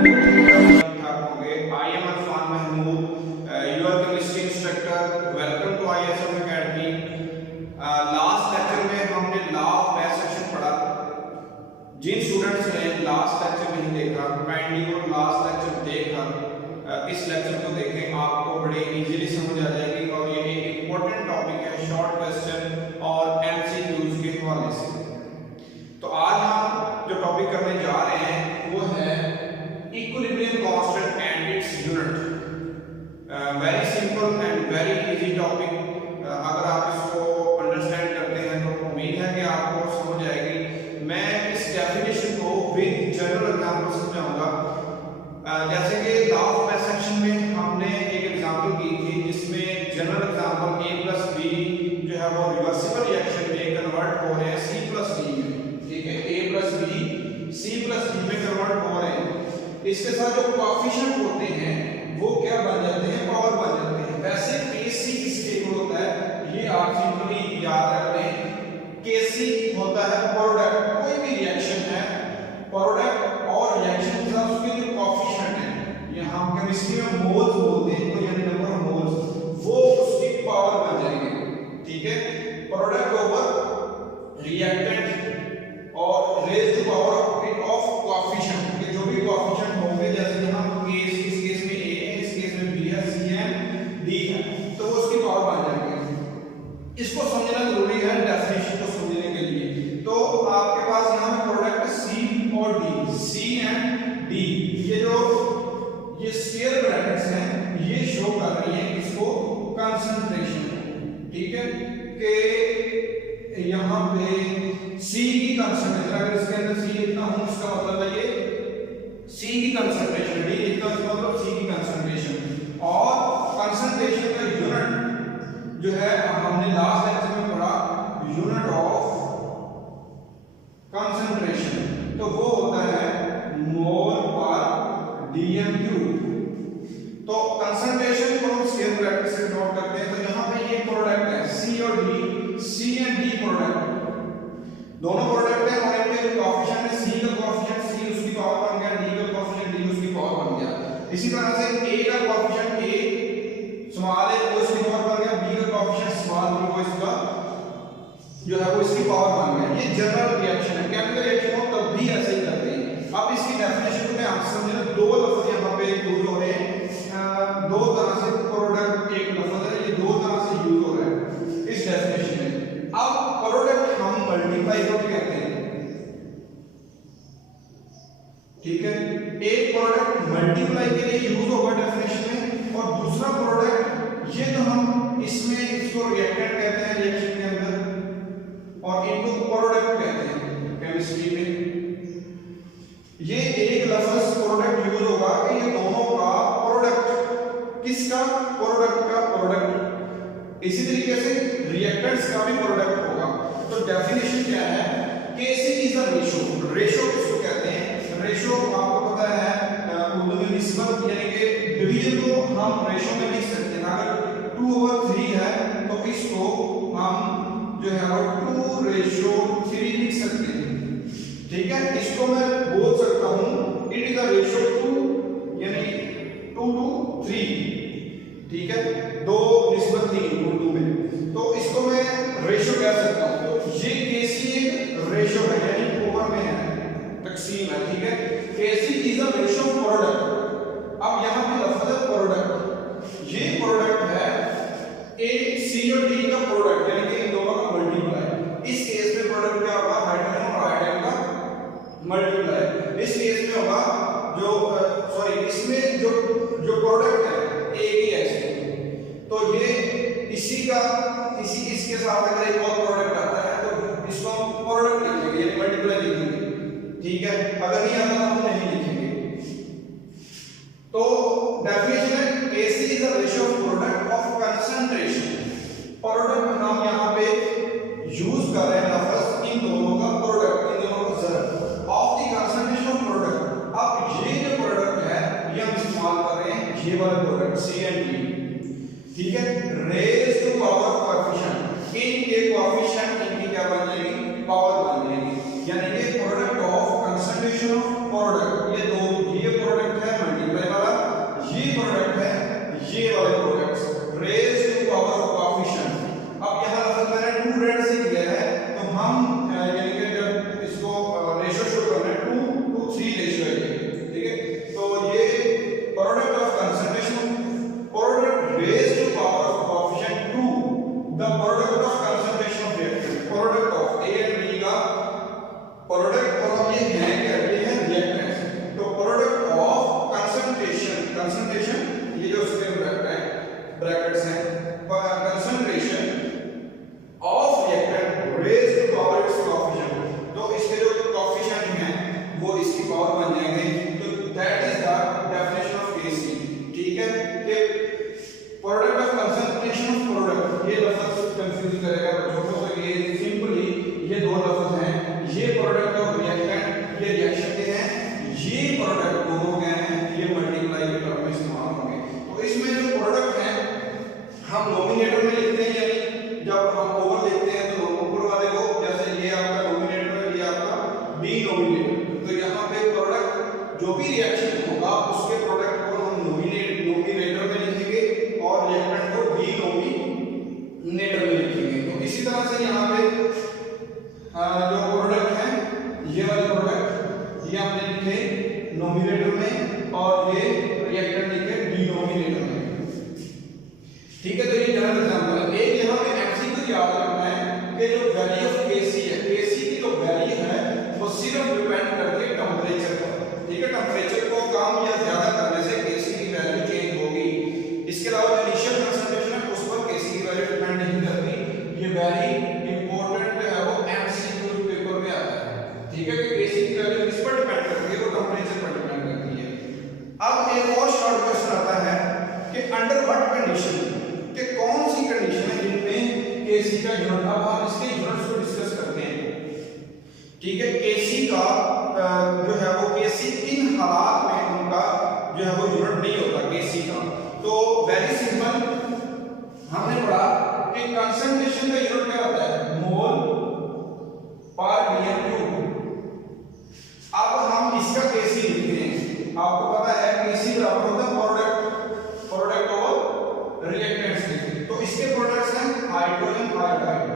I am Arfan Mahmood, your chemistry instructor. Welcome to ISM Academy. Last lecture में हमने law of math section पढ़ा। जिन students ने last lecture नहीं देखा, kindly वो लास्ट लेक्चर देखा इस लेक्चर को देखें, आपको बड़े इजीली समझ आ जाएगी। और ये एक इम्पोर्टेंट टॉपिक है, शॉर्ट क्वेश्चन और एमसीक्यूज के हवाले से। तो आज हम जो टॉपिक करने जा रहे हैं वो है equilibrium constant and its unit. Very simple and very easy topic. अगर आप इसको अंडरस्टैंड करते हैं तो उम्मीद है कि आपको समझ आएगी। मैं इस डेफिनेशन को विद जनरल एग्जांपल समझाऊंगा। जैसे कि लॉ ऑफ मैथ सेक्शन में हमने एक एग्जांपल की थी जिसमें जनरल एग्जांपल a + b जो है वो रिवर्सिबल रिएक्शन में कन्वर्ट हो रहे हैं c + d में। ठीक है, a + b c + d में कन्वर्ट हो रहे हैं। इसके साथ जो कोएफिशिएंट होते हैं वो क्या बन जाते हैं, पावर बन जाते हैं। वैसे kc किसके इक्वल होता है ये आप सिंपली याद रख लें। kc होता है प्रोडक्ट, कोई भी रिएक्शन है प्रोडक्ट और रिएक्शन के साथ उसके जो कोएफिशिएंट है, ये हम केमिस्ट्री में मोल्स बोलते हैं, तो यानी नंबर ऑफ मोल्स, वो उसकी पावर बन जाएंगे। ठीक है, प्रोडक्ट ओवर रिएक्टेंट और raise to power of coefficient, के जो भी कोएफिशिएंट होंगे, जैसे यहां केस इस केस में a है, इस केस में b है, c है, d है, तो वो उसकी पावर बन जाएंगे। इसको समझना जरूरी है डेफिनेशन को समझने के लिए। तो आपके पास यहां पे प्रोडक्ट c और d, c एंड d, ये स्क्वायर ब्रैकेट्स हैं, ये शो कर रही है इसको कंसंट्रेशन। ठीक है, कि यहां पे c की कंसंट्रेशन, अगर इसके अंदर c लिखता हूं इसका मतलब है ये c की कंसंट्रेशन, d लिखता हूं इसका मतलब c की कंसंट्रेशन। और कंसंट्रेशन का यूनिट जो है हमने लास्ट लेक्चर में पढ़ा, यूनिट ऑफ कंसंट्रेशन, तो वो होता है मोल पर dm³। तो कंसंट्रेशन को हम स्क्वायर ब्रैकेट से नोट करते हैं। तो यहां पे ये प्रोडक्ट है c और d, c and d product, दोनों प्रोडक्ट है और इनके जो कोएफिशिएंट है, c का कोएफिशिएंट c उसकी पावर बन गया, d का कोएफिशिएंट d उसकी पावर बन गया। इसी तरह से a का कोएफिशिएंट a स्मॉल a उसकी पावर बन गया, b का कोएफिशिएंट स्मॉल b को इसका जो है वो इसकी पावर बन गया। ये जनरल रिएक्शन है, केमिकल रिएक्शन हो तब भी ऐसे ही करते हैं। अब इसकी डेफिनेशन को मैं आपसे समझना, दो लफ्ज यहां पे यूज हो रहे हैं, दो तरह से प्रोडक्ट एक लफ्ज है, ये दो तरह से यूज हो रहा है इस डेफिनेशन में। अब प्रोडक्ट हम मल्टीप्लाई को कहते हैं। ठीक है, एक प्रोडक्ट मल्टीप्लाई के लिए यूज होगा डेफिनेशन में, और दूसरा प्रोडक्ट ये तो हम इसमें इसको रिएक्टेंट कहते हैं रिएक्शन के अंदर, और इनको प्रोडक्ट कहते हैं केमिस्ट्री में। ये एक लफ्ज प्रोडक्ट यूज होगा कि ये दोनों का प्रोडक्ट, किसका प्रोडक्ट का प्रोडक्ट। इसी तरीके से रिएक्टेंट्स का भी प्रोडक्ट होगा। तो डेफिनेशन क्या है, Kc is a ratio. Ratio किसको कहते हैं, रेशो आपको पता है उर्दू में निस्बत यानी कि डिवीजन को हम रेशो में लिख सकते हैं। अगर 2/3 है तो इसको हम जो है वो 2:3 लिख सकते हैं। ठीक है, इसको मैं बोल सकता हूं इट इज द रेशो 2 यानी 2 to 3। ठीक है, 2:3 उर्दू में, तो इसको मैं रेशो कह सकता हूं। तो ये Kc एक रेशो है यानी ओवर में है, तकसीम है। ठीक है, Kc is the ratio of product. अब यहां पे लफ्ज है प्रोडक्ट, ये प्रोडक्ट है a c और d का प्रोडक्ट यानी कि इन दोनों का मल्टीप्लाई। इस केस में प्रोडक्ट क्या होगा, हाइड्रोजन और आयोडीन का मल्टीप्लाई। इस केस में होगा जो इसमें जो प्रोडक्ट है AgH, तो ये इसी का इसके साथ अगर एक और प्रोडक्ट आता है तो इसको हम प्रोडक्ट लिखेंगे यानी मल्टीप्लाई लिखेंगे। ठीक है, अगर नहीं आता तो हम नहीं लिखेंगे। तो डेफिनेशन है Kc is the ratio of product of concentration. Product हम यहां पे यूज कर रहे हैं लफ्ज इन दोनों का प्रोडक्ट, इन दोनों का जर of the concentration of product. अब ये जो प्रोडक्ट है ये हम इस्तेमाल कर रहे हैं, ये वाला प्रोडक्ट C एंड D। ठीक है, raise to power of coefficient, इनके कोएफिशिएंट इनकी क्या बन जाएगी, पावर बन जाएगी। यानी कि product of concentration of product, ये प्रोडक्ट हम नोमिनेटर में लिखते हैं, यानी जब हम ओवर लिखते हैं तो ऊपर वाले को, जैसे ये आपका नोमिनेटर है, ये आपका डिनोमिनेटर, तो यहाँ पे प्रोडक्ट जो भी रिएक्शन होगा उसके प्रोडक्ट को हम नोमिनेटर में लिखेंगे और रिएक्टेंट को डिनोमिनेटर में लिखेंगे। तो इसी तरह से यहाँ पे जो प्रोडक्ट है, ये वाले प्रोडक्ट ये हमने लिखे नोमिनेटर में और ये रिएक्टेंट लिखे डिनोमिनेटर में। ठीक है, तो ये जनरल एग्जांपल है। एक यहाँ पे एमसीक्यू याद रखना है कि जो वैल्यू ऑफ केसी है, केसी की जो वैल्यू है वो सिर्फ डिपेंड करती है टेंपरेचर पर। ठीक है, टेंपरेचर को कम या ज्यादा करने से केसी की वैल्यू चेंज होगी। इसके अलावा जो इनिशियल कंसंट्रेशन है उस पर केसी की वैल्यू डिपेंड नहीं करती। ये वेरी इंपॉर्टेंट है, वो एमसीक्यू पेपर में आता है। ठीक है, कि केसी की वैल्यू किस पर डिपेंड करती है, वो टेंपरेचर पर डिपेंड करती है। अब एक और शॉर्ट क्वेश्चन आता है कि अंडर व्हाट कंडीशन, कि कौन सी कंडीशन है जिनमें केसी का यूनिट, अब हम इसके यूनिट्स को डिस्कस करते हैं। ठीक है, केसी का जो है वो केसी किन हालात में उनका जो है वो यूनिट नहीं होता केसी का। तो वेरी सिंपल, हमने पढ़ा कि कंसंट्रेशन का यूनिट क्या होता है, मोल पर मीटर क्यूब। अब हम इसका केसी लिखते हैं, आपको पता है केसी बराबर होता है प्रोडक्ट और रिएक्टेंट्स के। तो इसके प्रोडक्ट्स हैं हाइड्रोजन आयोडाइड,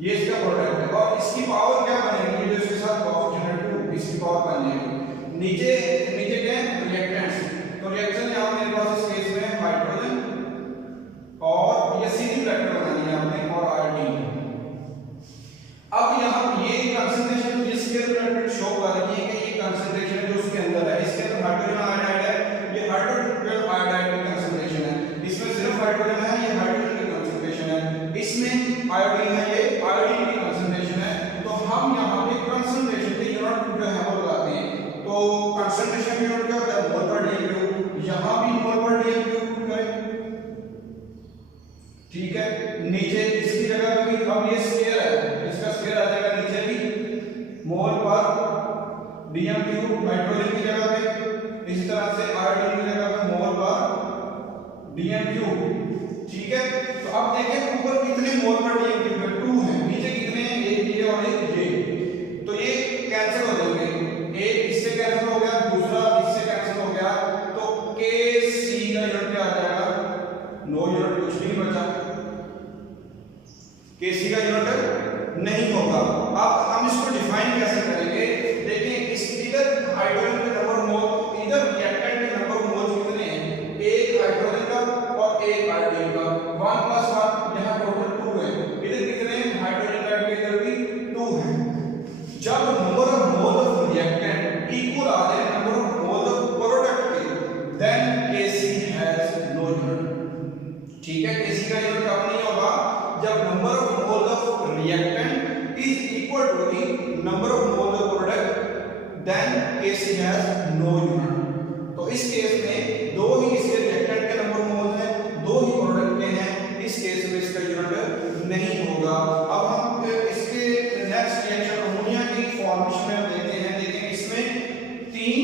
ये इसका प्रोडक्ट है, और इसकी पावर क्या बनेगी, जो इसके साथ कोएफिशिएंट 2, इसकी पावर बन जाएगी। नीचे क्या है, रिएक्टेंट्स। तो रिएक्शन यहां मेरे पास इस केस में हाइड्रोजन और ये सीधी वेक्टर बनानी है आपने, और आयोडीन। अब यहां ये कंसंट्रेशन जिसके रिलेटेड शो कर रही है कि ये कंसंट्रेशन है जो उसके अंदर है, इसके अंदर हाइड्रोजन आयोडाइड है, ये हाइड्रोजन आयोडाइड की कंसंट्रेशन है। इसमें सिर्फ हाइड्रोजन है, ये हाइड्रोजन की कंसंट्रेशन है। इसमें आयोडीन है, ये आयोडीन की कंसंट्रेशन है। तो हम यहां पे कंसंट्रेशन के यूनिट जो है वो लगाते हैं। तो कंसंट्रेशन का यूनिट क्या होता है, मोल पर डीएम, यहां भी मोल पर डीएम करें। ठीक है, नीचे इसकी जगह पे भी, अब ये स्क्वायर है, इसका स्क्वायर आ जाएगा नीचे भी मोल पर डीएम क्यूब नाइट्रोजन की जगह पे, इसी तरह से आयोडीन की जगह पे मोल पर डीएम क्यूब। ठीक है, तो अब देखें ऊपर कितने मोल पर डीएम क्यूब है, 2 है, नीचे कितने हैं, एक ये और एक ये। तो ये कैंसिल हो जाएंगे, एक इससे कैंसिल हो गया, दूसरा इससे कैंसिल हो गया, तो केसी का यूनिट क्या आ जाएगा, नो यूनिट, कुछ नहीं बचा, केसी का यूनिट नहीं होगा। अब हम इसको डिफाइन कैसे करेंगे, देखिए इस इधर हाइड्रोजन के नंबर मोल, इधर रिएक्टेंट के नंबर मोल कितने हैं, एक हाइड्रोजन का और एक आयोडीन का, 1 + 1 यहां टोटल 2 है। इधर कितने हैं, हाइड्रोजन का के इधर भी 2 है। जब number of mole of reactant equal आ जाए number of mole of product के, then KC has no unit. ठीक है, केसी का यूनिट कब नहीं होगा, जब number of mole of reactant is equal to the number of mole of product, then KC has no unit. तो इस केस में दो ही इसके रिएक्टेंट के नंबर मोल हैं, दो ही प्रोडक्ट के हैं, इस केस में इसका यूनिट नहीं होगा। अब हम इसके नेक्स्ट रिएक्शन अमोनिया की फॉर्मेशन में देखते हैं। देखिए इसमें 3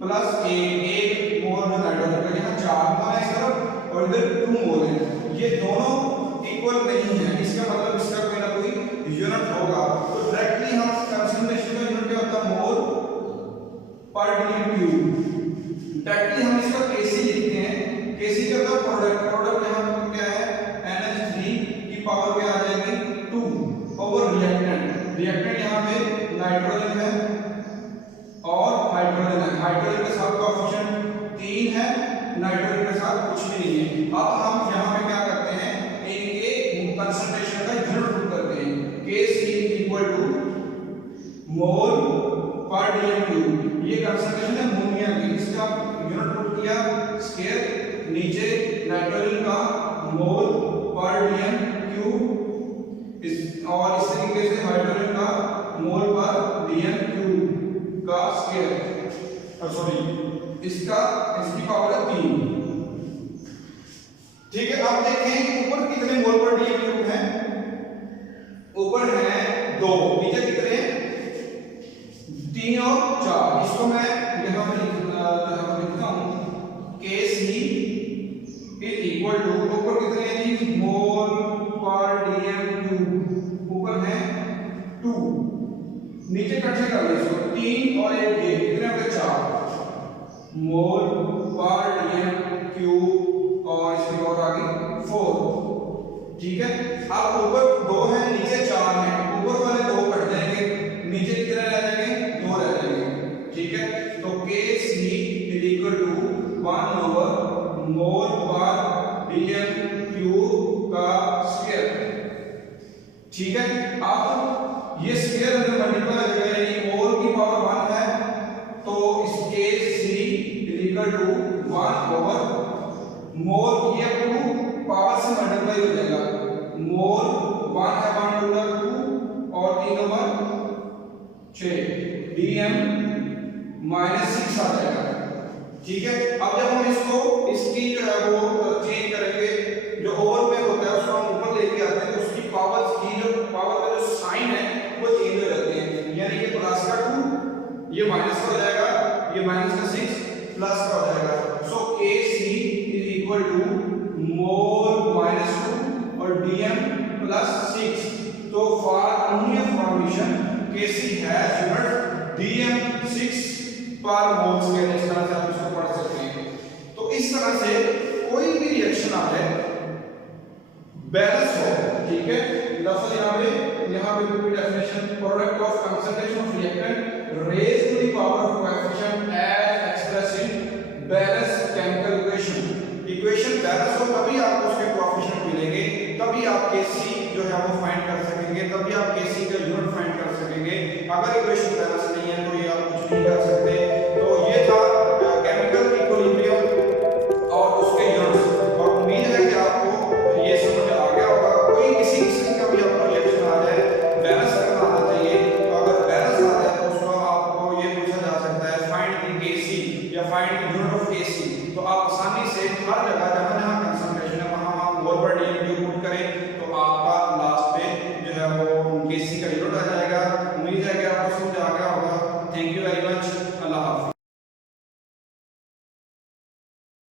+ 1 मोल जो नाइट्रोजन का, यहाँ 4 मोल है इस तरफ और इधर 2 मोल है, ये दोनों इक्वल नहीं है, इसका मतलब इसका कोई ना कोई यूनिट होगा। तो डायरेक्टली हम कंसंट्रेशन का यूनिट क्या होता है, मोल पर डीएम क्यूब। डायरेक्टली हम इसका केसी लिखते हैं, केसी का मतलब प्रोडक्ट यहां पर क्या है, NH3 की पावर क्या आ जाएगी 2 ओवर रिएक्टेंट यहां पे नाइट्रोजन है और हाइड्रोजन है, हाइड्रोजन के साथ कोएफिशिएंट 3 है, नाइट्रोजन के साथ कुछ भी नहीं है। अब हम यहां पे क्या करते हैं, इनके कंसंट्रेशन का यूनिट पुट करते हैं, Kc = मोल पर डीएम क्यूब। ये कंसंट्रेशन है अमोनिया की, इसका यूनिट पुट किया स्क्वायर, नीचे नाइट्रोजन का मोल पर डीएम क्यूब, और इस तरीके से हाइड्रोजन का मोल पर डीएम क्यूब का स्क्वायर, सॉरी इसकी पावर है 3। ठीक है, अब देखें ऊपर कितने मोल पर डीएम क्यूब है, ऊपर है 2, नीचे कितने हैं 3 और 4। इसको मैं यहां पर लिखता हूं, Kc = दिए जी मोल पर डीएम क्यूब, ऊपर है 2, नीचे इकट्ठे कर ले इसको, 3 और 1 ये कितने हो गए 4 मोल पर डीएम क्यूब, और इसकी और आ गई 4। ठीक है, अब ऊपर 2 है नीचे 4 है, ऊपर वाले 2 कट जाएंगे, नीचे कितने रह जाएंगे 2 रह जाएंगे। ठीक है, तो Kc is equal to 1 over mole per dm cube का स्क्वायर। ठीक है, अब ये स्क्वायर अंदर मल्टीप्लाई हो जाएगा, यानी मोल की पावर 1 है तो इस Kc is equal to 1 over mole ये 2 पावर से मल्टीप्लाई हो जाएगा, मोल 1 है 1 ओवर 2 और 3 ओवर 6 डीएम -6 आ जाएगा। ठीक है, अब जब हम इसको इसकी जो है वो चेंज करेंगे, जो ओवर पे होता है उसको हम ऊपर लेके आते हैं तो उसकी पावर की जो पावर का जो साइन है वो चेंज हो जाते हैं, यानी ये प्लस का 2 ये माइनस का हो जाएगा, ये माइनस का 6 प्लस का हो जाएगा। सो Kc इज इक्वल टू मोल -2 और dm +6। तो for only formation Kc has unit dm6 पर मोल स्क्वायर, इस तरह से आप इसको पढ़ सकते हैं। तो इस तरह से कोई भी रिएक्शन आ जाए बैलेंस हो, ठीक है, दरअसल यहाँ पे भी definition product of concentration of reactant raised to the power of coefficient as expressed in balance chemical equation balance हो तभी आपको उसके कोएफिशिएंट मिलेंगे, तभी आप Kc जो है वो फाइंड कर सकेंगे, तभी आप Kc का यूनिट फाइंड कर सकेंगे। अगर इक्वेशन बैलेंस नहीं है तो ये आप कुछ नहीं कर सकते।